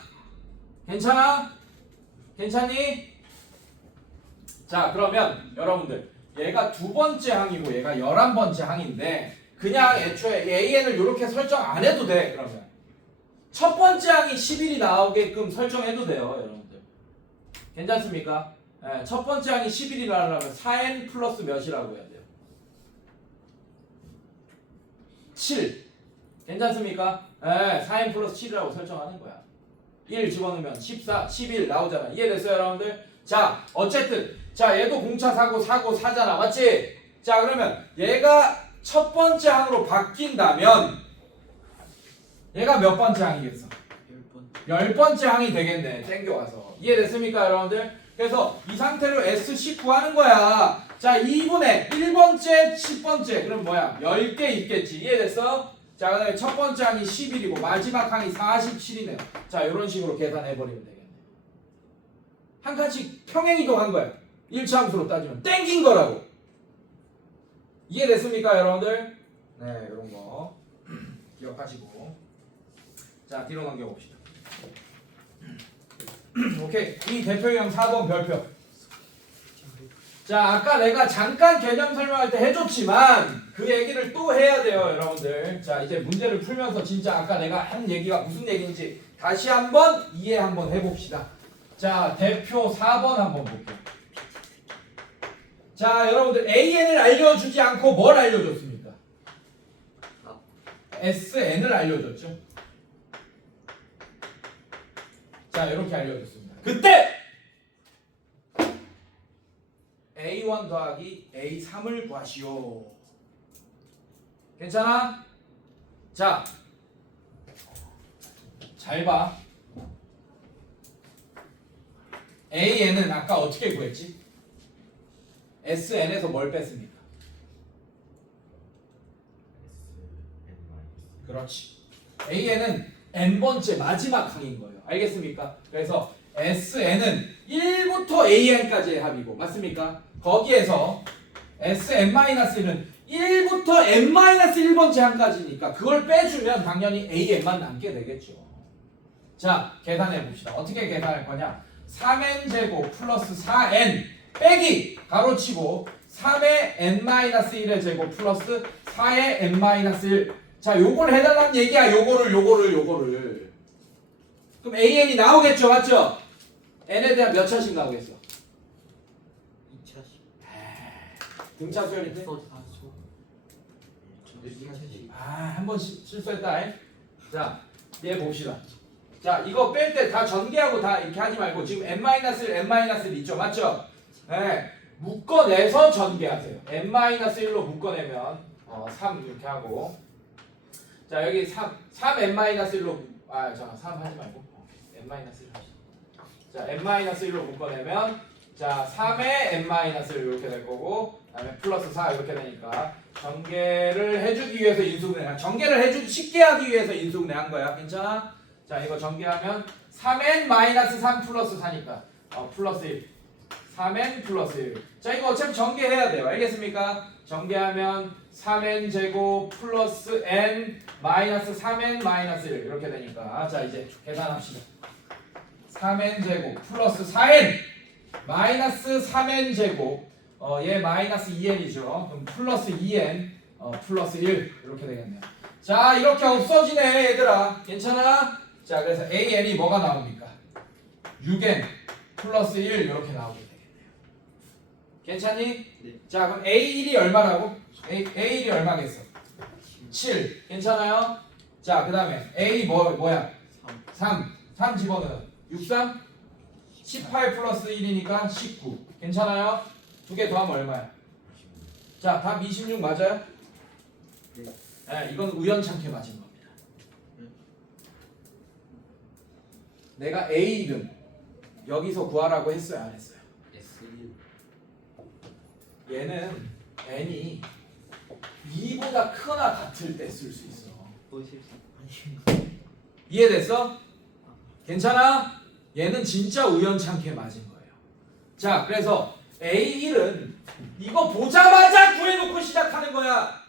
괜찮아? 괜찮니? 자 그러면 여러분들 얘가 두 번째 항이고 얘가 11번째 항인데 그냥 애초에 AN을 이렇게 설정 안 해도 돼. 그러면 첫 번째 항이 11이 나오게끔 설정해도 돼요 여러분들. 괜찮습니까? 네, 첫 번째 항이 11이 나오려면 4n 플러스 몇이라고 해야 돼요? 7 괜찮습니까? 네, 4n 플러스 7이라고 설정하는 거야. 1 집어넣으면 14, 11 나오잖아. 이해됐어요 여러분들? 자 어쨌든 자 얘도 공차 사고 사잖아 맞지? 자 그러면 얘가 첫 번째 항으로 바뀐다면 얘가 몇 번째 항이겠어? 10번. 10번째 항이 되겠네. 땡겨와서. 이해됐습니까 여러분들? 그래서 이 상태로 S10 구하는 거야. 자 2분의 1번째 10번째 그럼 뭐야? 10개 있겠지. 이해됐어? 자 그 다음에 첫 번째 항이 11이고 마지막 항이 47이네요. 자 이런 식으로 계산해버리면 되겠네. 한 칸씩 평행이동한 거야. 1차 함수로 따지면 땡긴 거라고. 이해됐습니까 여러분들? 네 이런 거 기억하시고 자 뒤로 넘겨봅시다. 오케이 이 대표형 4번 별표. 자, 아까 내가 잠깐 개념 설명할 때 해줬지만 그 얘기를 또 해야 돼요, 여러분들. 자, 이제 문제를 풀면서 진짜 아까 내가 한 얘기가 무슨 얘기인지 다시 한번 이해 한번 해봅시다. 자, 대표 4번 한번 볼게요. 자, 여러분들 AN을 알려주지 않고 뭘 알려줬습니까? SN을 알려줬죠. 자, 이렇게 알려줬습니다. 그때 A1 더하기 A3을 구하시오. 괜찮아? 자, 잘 봐. AN은 아까 어떻게 구했지? SN에서 뭘 뺐습니까? 그렇지. AN은 n번째 마지막 항인 거예요. 알겠습니까? 그래서 SN은 1부터 AN까지의 합이고, 맞습니까? 거기에서 SN-1은 1부터 n-1번째 항까지니까 그걸 빼주면 당연히 AN만 남게 되겠죠. 자, 계산해 봅시다. 어떻게 계산할 거냐? 3n제곱 플러스 4n 빼기 가로치고 3의 n-1의 제곱 플러스 4의 n-1. 자, 요걸 해달라는 얘기야. 요거를. 그럼 AN이 나오겠죠, 맞죠? n에 대한 몇 차씩 나오겠어? 2차씩. 등차 수열인데? 4초. 한 번 실수했다. 자, 얘 봅시다. 자, 이거 뺄 때 다 전개하고 다 이렇게 하지 말고 지금 n-1, n-1 있죠, 맞죠? 네, 묶어내서 전개하세요. n-1로 묶어내면 3 이렇게 하고, 자, 여기 3n-1로 3 하지 말고 n-1 합시다. 자, n-1로 묶어내면 자, 3의 n-1 이렇게 될 거고, 그다음에 플러스 4 이렇게 되니까 전개를 해주기 위해서 인수분해. 전개를 쉽게 하기 위해서 인수분해 한 거야. 괜찮아? 자, 이거 전개하면 3n-3 플러스 4니까 플러스 1. 3n 플러스 1. 자, 이거 어차피 전개해야 돼요. 알겠습니까? 전개하면 3n 제곱 플러스 n 마이너스 3n 마이너스 1 이렇게 되니까, 자, 이제 계산합시다. 3n 제곱 플러스 4n 마이너스 3n 제곱 얘 마이너스 2n이죠. 그럼 플러스 2n 플러스 1 이렇게 되겠네요. 자, 이렇게 없어지네, 얘들아. 괜찮아? 자, 그래서 AN이 뭐가 나옵니까? 6n 플러스 1 이렇게 나오게 되겠네요. 괜찮니? 네. 자, 그럼 A1이 얼마라고? A1이 얼마겠어? 7. 괜찮아요? 자, 그 다음에 A 뭐야? 3 집어넣어. 63? 18 플러스 1이니까 19. 괜찮아요? 두 개 더하면 얼마야? 자, 답 26 맞아요? 네, 이건 우연찮게 맞은 겁니다. 내가 A 이름 여기서 구하라고 했어요, 안 했어요? S1. 얘는 n이 2보다 크거나 같을 때 쓸 수 있어. 이해됐어? 괜찮아? 얘는 진짜 우연찮게 맞은 거예요. 자, 그래서 A1은 이거 보자마자 구해놓고 시작하는 거야.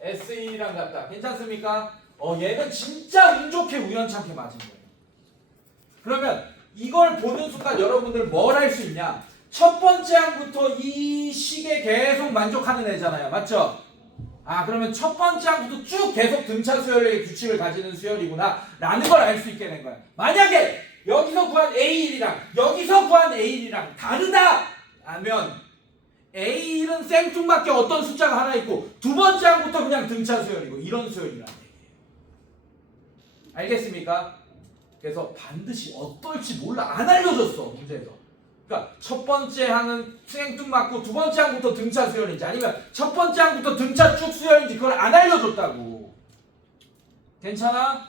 S1이랑 같다. 괜찮습니까? 얘는 진짜 운 좋게 우연찮게 맞은 거예요. 그러면 이걸 보는 순간 여러분들 뭘 할 수 있냐? 첫 번째 항부터 이 식에 계속 만족하는 애잖아요. 맞죠? 그러면 첫 번째 항부터 쭉 계속 등차 수열의 규칙을 가지는 수열이구나 라는 걸 알 수 있게 된 거야. 만약에 여기서 구한 A1이랑 여기서 구한 A1이랑 다르다 하면 A1은 생뚱맞게 어떤 숫자가 하나 있고 두 번째 항부터 그냥 등차 수열이고 이런 수열이란 얘기예요. 알겠습니까? 그래서 반드시 어떨지 몰라. 안 알려줬어, 문제에서. 그러니까 첫 번째 항은 생뚱맞고 두 번째 항부터 등차 수열인지 아니면 첫 번째 항부터 등차 쭉 수열인지 그걸 안 알려줬다고. 괜찮아?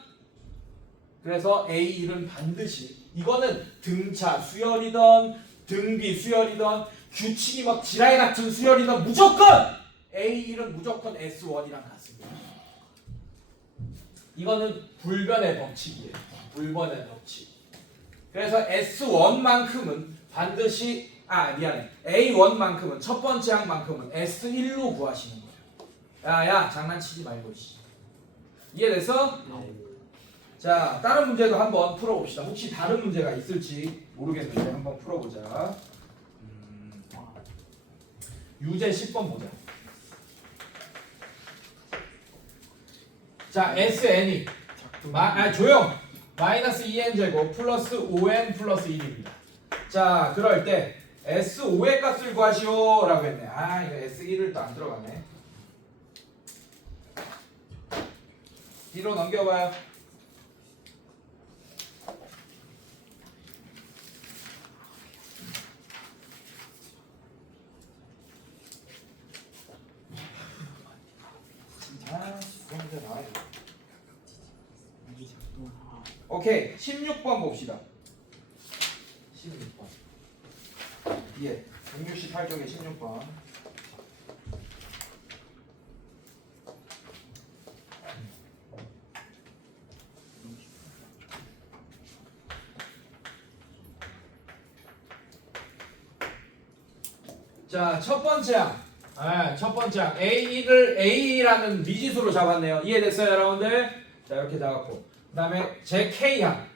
그래서 A1은 반드시 이거는 등차 수열이든 등비 수열이든 규칙이 막 지랄 같은 수열이든 무조건 A1은 무조건 S1이랑 같습니다. 이거는 불변의 법칙이에요. 불변의 법칙. 그래서 S1만큼은 반드시 A1만큼은 첫 번째 항만큼은 S1로 구하시는 거예요. 야 장난치지 말고. 이해됐어? 자, 다른 문제도 한번 풀어봅시다. 혹시 다른 문제가 있을지 모르겠는데 한번 풀어보자. 유제 10번 보자. 자, SN이 조용. 마이너스 2n 제곱 플러스 5n 플러스 1입니다. 자, 그럴 때 S5의 값을 구하시오 라고 했네. 아, 이거 S1을 또 안 들어가네. 뒤로 넘겨봐요. 오케이, 16번 봅시다. 16번. 예, 168쪽에 16번. 자, 첫 번째 항 A를 A라는 미지수로 잡았네요. 이해됐어요, 여러분들? 자, 이렇게 잡았고, 그 다음에 제 K항,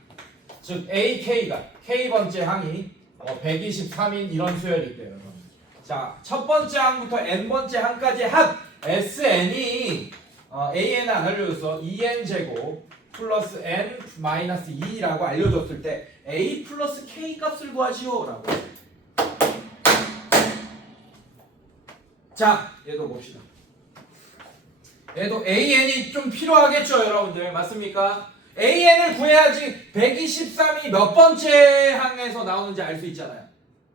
즉 AK가 K번째 항이 123인 이런 수열이 있대요, 여러분. 자, 첫 번째 항부터 n번째 항까지 합 SN이 AN은 안 알려줬어. 2n 제곱 플러스 n 마이너스 2라고 알려줬을 때 A 플러스 K 값을 구하시오라고. 자, 얘도 봅시다. 얘도 AN이 좀 필요하겠죠, 여러분들. 맞습니까? AN을 구해야지 123이 몇 번째 항에서 나오는지 알 수 있잖아요.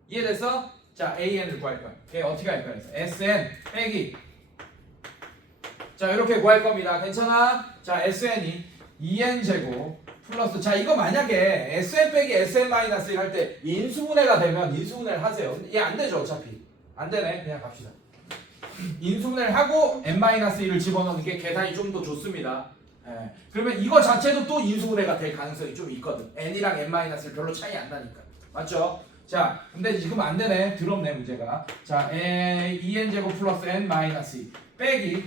이해됐어? 자, AN을 구할 거야. 걔 어떻게 할 거야? SN 빼기. 자, 이렇게 구할 겁니다. 괜찮아? 자, SN이 2n 제곱 플러스, 자, 이거 만약에 SN 빼기 SN 마이너스 1 할 때 인수분해가 되면 인수분해를 하세요. 근데 얘 안 되죠, 어차피. 안 되네. 그냥 갑시다. 인수분해를 하고 n-1을 집어넣는 게 계산이 좀 더 좋습니다. 예. 그러면 이거 자체도 또 인수분해가 될 가능성이 좀 있거든. n이랑 n-를 별로 차이 안 나니까. 맞죠? 자, 근데 지금 안 되네. 더럽네, 문제가. 자, 2n 제곱 플러스 n-2 빼기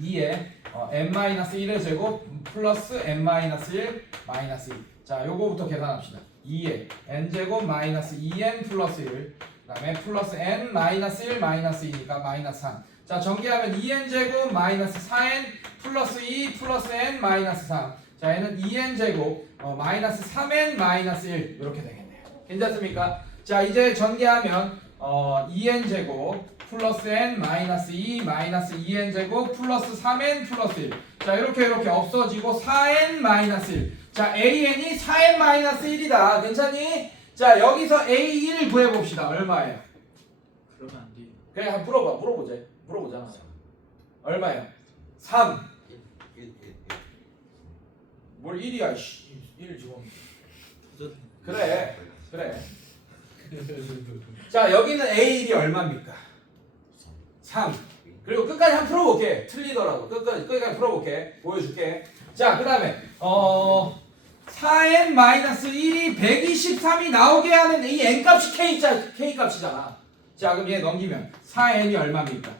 2에 n-1의 제곱 플러스 n-1 마이너스 2. 자, 요거부터 계산합시다. 2에 n 제곱 마이너스 2n 플러스 1. 그 다음에 플러스 n 마이너스 1 마이너스 2니까 마이너스 3. 자, 전개하면 2n 제곱 마이너스 4n 플러스 2 플러스 n 마이너스 3. 자, 얘는 2n 제곱 마이너스 3n 마이너스 1 이렇게 되겠네요. 괜찮습니까? 자, 이제 전개하면 2n 제곱 플러스 n 마이너스 2 마이너스 2n 제곱 플러스 3n 플러스 1. 자, 이렇게 없어지고 4n 마이너스 1. 자, an이 4n 마이너스 1이다. 괜찮니? 자, 여기서 A1 구해봅시다. 얼마예요? 그러면 안 돼요. 그래, 한번 물어보자. 얼마예요? 3. 1. 뭘 1이야, 씨. 1 지금. 도전. 그래. 자, 여기는 A1이 얼마입니까? 3. 그리고 끝까지 한번 풀어볼게. 틀리더라도. 끝까지 풀어볼게. 보여줄게. 자, 그 다음에, 4n-1이 123이 나오게 하는 이 n값이 k값이잖아. 자, 그럼 얘 넘기면 4n이 얼마입니까?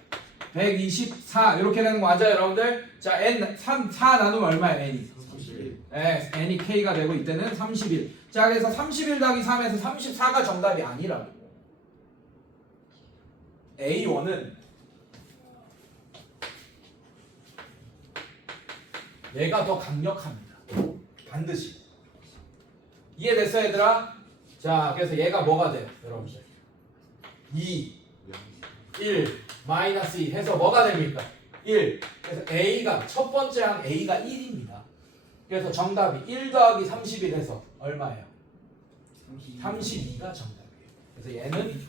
124 이렇게 되는 거 맞아요, 여러분들? 자, n 4 나누면 얼마야, n이? 31. 네, n이 k가 되고 이때는 31. 자, 그래서 31 더하기 3에서 34가 정답이 아니라고. A1은 얘가 더 강력합니다. 반드시. 이해됐어, 얘들아? 자, 그래서 얘가 뭐가 돼요, 여러분들? 2, 1, 마이너스 2 해서 뭐가 됩니까? 1. 그래서 A가 첫 번째 항 A가 1입니다. 그래서 정답이 1 더하기 31 해서 얼마예요? 32가 정답이에요. 그래서 얘는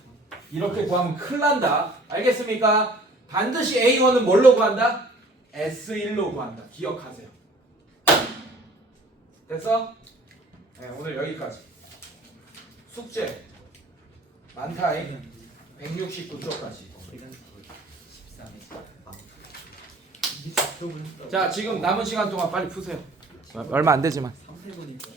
이렇게 구하면 큰일 난다. 알겠습니까? 반드시 A1은 뭘로 구한다? S1로 구한다. 기억하세요. 됐어? 네, 오늘 여기까지. 숙제 많다잉. 169쪽까지. 13에서 자, 지금 남은 시간 동안 빨리 푸세요. 얼마 안 되지만. 3, 4분이니까.